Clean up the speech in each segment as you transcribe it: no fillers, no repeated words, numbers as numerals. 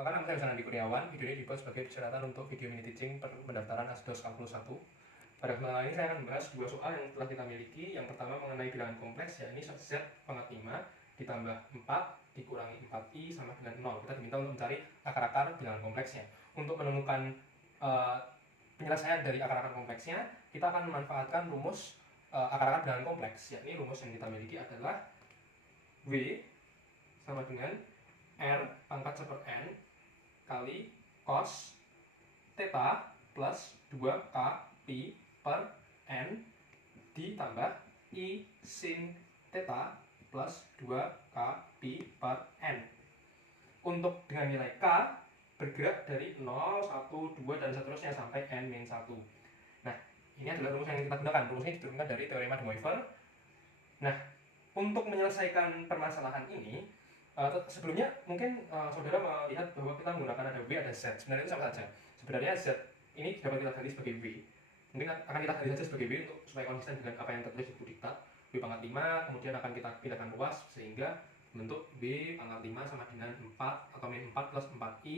Nama saya Nandi Kurniawan. Video ini dibuat sebagai persyaratan untuk video mini teaching pendaftaran Asdos Kalkulus 1. Pada kesempatan ini saya akan membahas dua soal yang telah kita miliki. Yang pertama mengenai bilangan kompleks, yakni Z pangkat 5 ditambah 4 dikurangi 4i sama dengan 0. Kita diminta untuk mencari akar-akar bilangan kompleksnya. Untuk menemukan penyelesaian dari akar-akar kompleksnya, kita akan memanfaatkan rumus akar-akar bilangan kompleks, yakni rumus yang kita miliki adalah W sama dengan R pangkat 1/n kali cos theta plus 2k pi per n ditambah I sin theta plus 2k pi per n. Untuk dengan nilai k bergerak dari 0, 1, 2, dan seterusnya sampai n-1. Nah, ini adalah rumus yang kita gunakan. Rumus ini diturunkan dari teorema de Moivre. Nah, untuk menyelesaikan permasalahan ini, sebelumnya mungkin saudara melihat bahwa kita menggunakan ada W, ada Z. Sebenarnya itu sama saja. Sebenarnya Z ini dapat kita ganti sebagai W. Mungkin akan kita ganti saja sebagai W supaya konsisten dengan apa yang tertulis di buku diktat. W pangkat 5, kemudian akan kita pindahkan ruas sehingga bentuk B pangkat 5 sama dengan 4 atau min 4 plus 4i,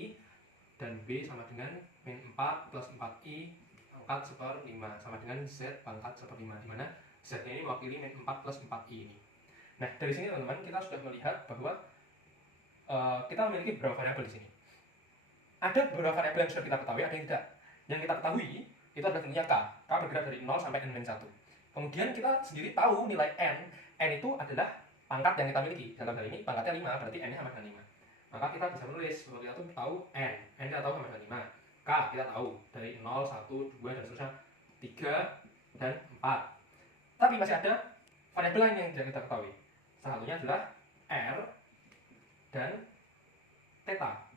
dan B sama dengan min 4 plus 4i pangkat 1/5 sama dengan Z pangkat 1/5, di mana Z ini mewakili min 4 plus 4i ini. Nah, dari sini teman-teman kita sudah melihat bahwa kita memiliki beberapa variabel di sini. Ada beberapa variabel yang sudah kita ketahui, ada yang tidak. Yang kita ketahui itu adalah tentunya K. K bergerak dari 0 sampai n-1. Kemudian kita sendiri tahu nilai n. N itu adalah pangkat yang kita miliki. Dalam hal ini pangkatnya 5, berarti n-nya sama dengan 5. Maka kita bisa menulis bahwa kita tuh tahu n. N kita tahu sama dengan 5. K kita tahu dari 0, 1, 2, dan seterusnya 3 dan 4. Tapi masih ada variabel lain yang tidak kita ketahui. Salah satunya adalah R dan theta.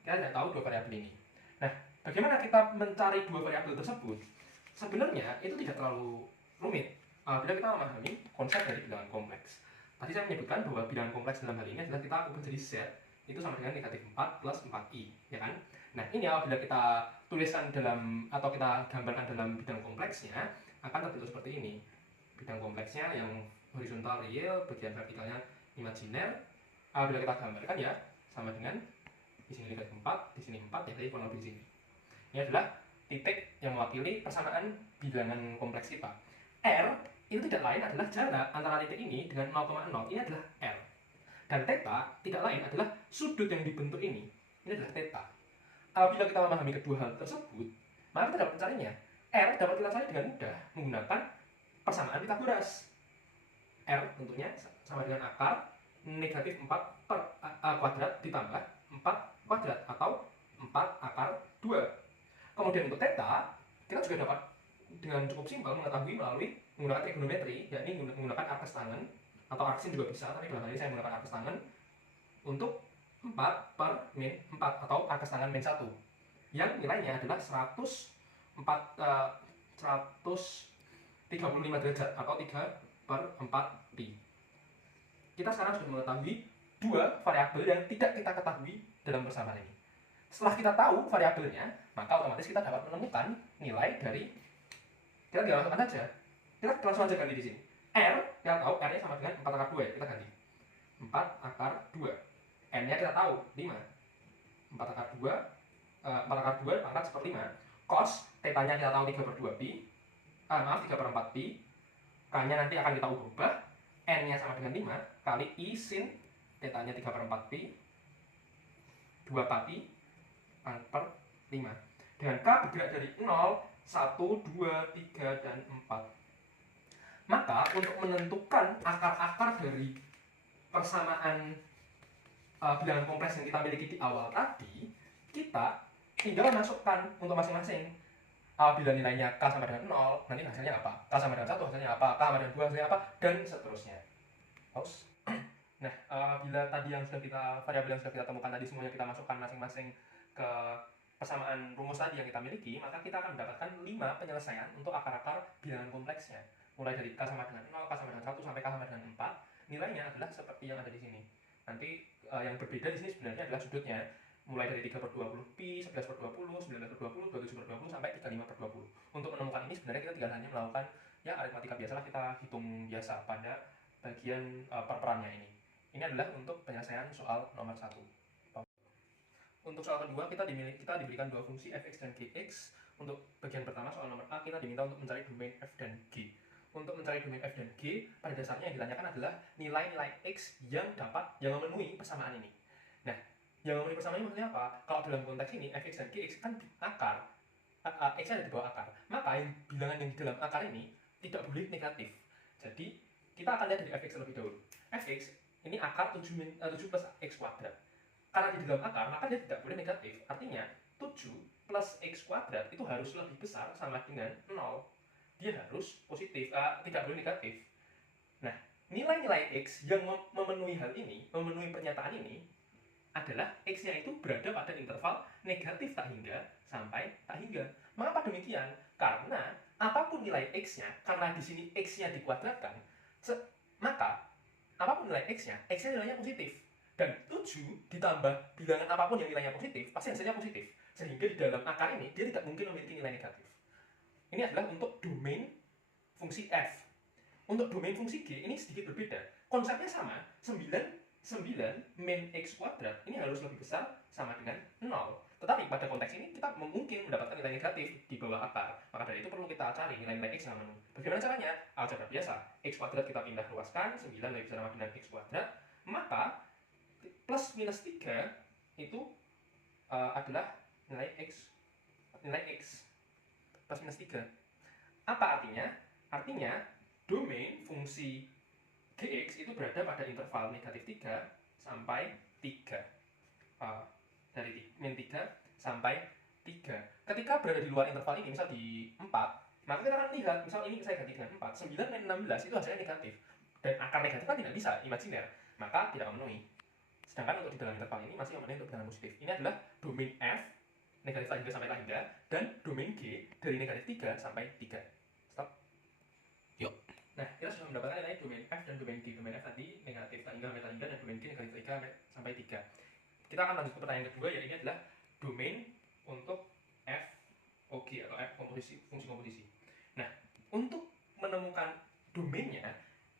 Kita tidak tahu dua variabel ini. Nah, bagaimana kita mencari dua variabel tersebut? Sebenarnya itu tidak terlalu rumit bila kita memahami konsep dari bilangan kompleks. Tadi saya menyebutkan bahwa bilangan kompleks dalam hal ini adalah kita ubah jadi Z itu sama dengan negatif 4 plus 4i, ya kan? Nah, ini apabila kita tuliskan dalam atau kita gambarkan dalam bidang kompleksnya akan terbentuk seperti ini. Bidang kompleksnya yang horizontal real, bagian vertikalnya imajiner. Apabila kita gambarkan ya sama dengan di sini negatif 4, di sini 4, ya jadi kurang lebih di sini. Ini adalah titik yang mewakili persamaan bilangan kompleks kita. R itu tidak lain adalah jarak antara titik ini dengan 0,0. Ini adalah R. Dan theta tidak lain adalah sudut yang dibentuk ini. Ini adalah theta. Apabila kita memahami kedua hal tersebut, maka kita dapat mencarinya. R dapat kita cari dengan mudah menggunakan persamaan Pythagoras. R tentunya sama dengan akar negatif 4 per kuadrat ditambah 4 kuadrat atau 4 akar 2. Kemudian untuk theta, kita juga dapat dengan cukup simpel mengetahui melalui menggunakan trigonometri, yakni menggunakan arcus tangen atau arcsin juga bisa, tapi dalam hal ini saya menggunakan arcus tangen untuk 4 per min 4 atau arcus tangen min 1 yang nilainya adalah 135 derajat atau 3 per 4 pi. Kita sekarang sudah mengetahui dua variabel yang tidak kita ketahui dalam persamaan ini. Setelah kita tahu variabelnya, maka otomatis kita dapat menemukan nilai dari, kita tinggal masukkan saja. Kita langsung saja ganti di sini. R, kita tahu R-nya sama dengan 4 akar 2 ya, kita ganti. 4 akar 2. N-nya kita tahu 5. 4 akar 2, 4 akar 2 pangkat 1/5. Cos theta-nya kita tahu 3 per 2 pi. 3 per 4 pi. K-nya nanti akan kita ubah. N-nya sama dengan 5 kali I sin theta-nya 3 per 4 pi 2 pi per 5. Dengan K bergerak dari 0, 1, 2, 3, dan 4. Maka untuk menentukan akar-akar dari persamaan bilangan kompleks yang kita miliki di awal tadi, kita tinggal masukkan untuk masing-masing. Bila nilainya K sama dengan 0, nanti hasilnya apa? K sama dengan 1 hasilnya apa? K sama dengan 2 hasilnya apa? Dan seterusnya. Nah, bila tadi yang sudah kita, variabel yang sudah kita temukan tadi semuanya kita masukkan masing-masing ke persamaan rumus tadi yang kita miliki, maka kita akan mendapatkan 5 penyelesaian untuk akar-akar bilangan kompleksnya. Mulai dari K sama dengan 0, K sama dengan 1, sampai K sama dengan 4, nilainya adalah seperti yang ada di sini. Nanti yang berbeda di sini sebenarnya adalah sudutnya. Mulai dari 3 per 20 pi, 11 per 20, 9 per 20, 27 per 20, sampai 35 per 20. Untuk menemukan ini sebenarnya kita tinggal hanya melakukan ya aritmatika biasalah, kita hitung biasa pada bagian perperannya ini. Ini adalah untuk penyelesaian soal nomor 1. Untuk soal kedua kita diberikan dua fungsi fx dan gx. Untuk bagian pertama soal nomor A kita diminta untuk mencari domain f dan g. Untuk mencari domain f dan g, pada dasarnya yang ditanyakan adalah nilai-nilai x yang memenuhi persamaan ini. Nah, yang memenuhi persamaan ini maksudnya apa? Kalau dalam konteks ini fx dan gx kan akar, x ada di bawah akar, maka bilangan yang di dalam akar ini tidak boleh negatif. Jadi kita akan lihat dari fx terlebih dahulu. Fx ini akar 7 plus x kuadrat. Karena di dalam akar, maka dia tidak boleh negatif. Artinya 7 plus x kuadrat itu harus lebih besar sama dengan 0. Dia harus positif, tidak boleh negatif. Nah, nilai-nilai x yang memenuhi hal ini, memenuhi pernyataan ini, adalah x-nya itu berada pada interval negatif tak hingga sampai tak hingga. Mengapa demikian? Karena apapun nilai x-nya, karena di sini x-nya dikuadratkan, maka apapun nilai x-nya nilainya positif. Dan 7 ditambah bilangan apapun yang nilainya positif, pasti hasilnya positif. Sehingga di dalam akar ini, dia tidak mungkin memiliki nilai negatif. Ini adalah untuk domain fungsi f. Untuk domain fungsi g, ini sedikit berbeda. Konsepnya sama, 9 min x kuadrat, ini harus lebih besar sama dengan 0. Tetapi pada konteks ini, kita mungkin mendapatkan nilai negatif di bawah akar. Maka dari itu perlu kita cari nilai-nilai x yang memenuhi. Bagaimana caranya? Aljabar biasa. X kuadrat kita pindah luaskan, 9 lebih besar sama dengan x kuadrat. Maka, plus minus 3 itu adalah nilai x plus minus 3. Apa artinya? Artinya domain fungsi gx itu berada pada interval negatif 3 sampai 3. Dari min 3 sampai 3. Ketika berada di luar interval ini, misal di 4, maka kita akan lihat, misal ini saya ganti dengan 4, 9 min 16 itu hasilnya negatif. Dan akar negatif kan tidak bisa, imajiner, maka tidak memenuhi. Sedangkan untuk di dalam interval ini masih memenuhi untuk bilangan positif. Ini adalah domain f negatif tak hingga sampai tak hingga, dan domain g dari negatif 3 sampai 3. Stop. Yuk. Nah, kita sudah mendapatkan nilai domain f dan domain g. Domain f tadi negatif tak hingga sampai tak hingga, dan domain g negatif 3 sampai 3. Kita akan lanjut ke pertanyaan kedua, yaitu ini adalah domain untuk f OG atau f komposisi, fungsi komposisi. Nah, untuk menemukan domainnya,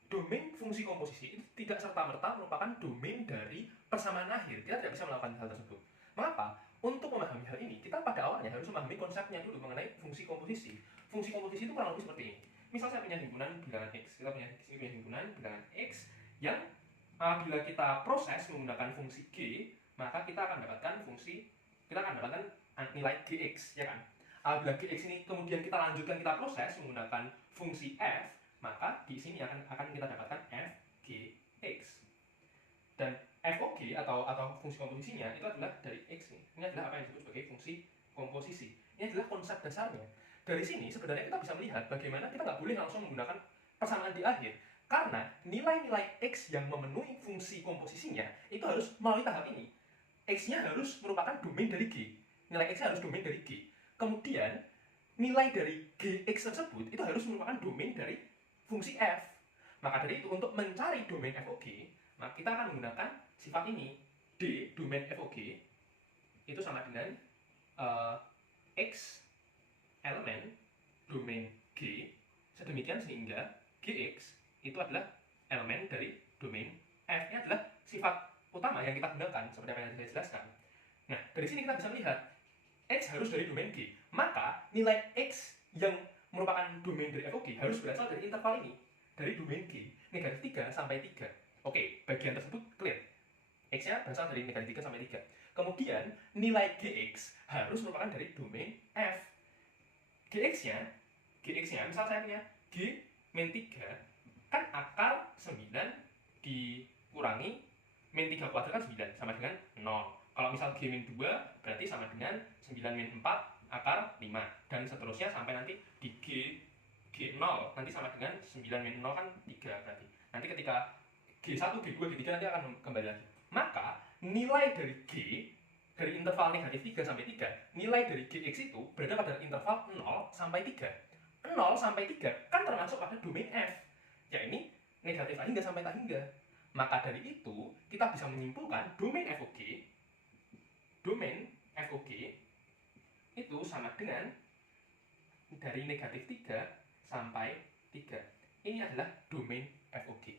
domain fungsi komposisi itu tidak serta-merta merupakan domain dari persamaan akhir. Kita tidak bisa melakukan hal tersebut. Mengapa? Untuk memahami hal ini, kita pada awalnya harus memahami konsepnya dulu mengenai fungsi komposisi. Fungsi komposisi itu kurang lebih seperti ini. Misal saya punya himpunan bilangan x, kita punya himpunan bilangan x yang bila kita proses menggunakan fungsi g, maka kita akan dapatkan nilai gx, ya kan? Bila gx ini kemudian kita lanjutkan, kita proses menggunakan fungsi f, maka di sini akan kita dapatkan f gx. Dan FOG atau fungsi komposisinya itu adalah dari x nih. Ini adalah apa yang disebut sebagai fungsi komposisi. Ini adalah konsep dasarnya. Dari sini sebenarnya kita bisa melihat bagaimana kita nggak boleh langsung menggunakan persamaan di akhir. Karena nilai-nilai x yang memenuhi fungsi komposisinya itu harus melalui tahap ini. X-nya harus merupakan domain dari g. Nilai x-nya harus domain dari g. Kemudian nilai dari gx tersebut itu harus merupakan domain dari fungsi f. Maka dari itu untuk mencari domain FOG, maka kita akan menggunakan sifat ini. D, domain FOG, itu sama dengan X elemen domain G, sedemikian sehingga GX itu adalah elemen dari domain F. Ini adalah sifat utama yang kita gunakan, seperti apa yang saya jelaskan. Nah, dari sini kita bisa melihat X harus dari domain G. Maka nilai X yang merupakan domain dari FOG harus berasal dari interval ini, dari domain G, negatif 3 sampai 3. Oke, bagian tersebut clear. X-nya berasal dari negatif 3 sampai 3. Kemudian, nilai GX harus merupakan dari domain F. GX-nya, misal saya punya G min 3, kan akar 9 dikurangi min 3 kuadrat kan 9, sama dengan 0. Kalau misal G min 2, berarti sama dengan 9 min 4 akar 5. Dan seterusnya sampai nanti di G0, nanti sama dengan 9 min 0 kan 3 berarti. Nanti ketika G1, G2, G3 nanti akan kembali lagi. Maka nilai dari G, dari interval negatif 3 sampai 3, nilai dari Gx itu berada pada interval 0 sampai 3. 0 sampai 3 kan termasuk pada domain F. Ya ini negatif tak hingga sampai tak hingga. Maka dari itu, kita bisa menyimpulkan domain FOG itu sama dengan dari negatif 3 sampai 3. Ini adalah domain FOG.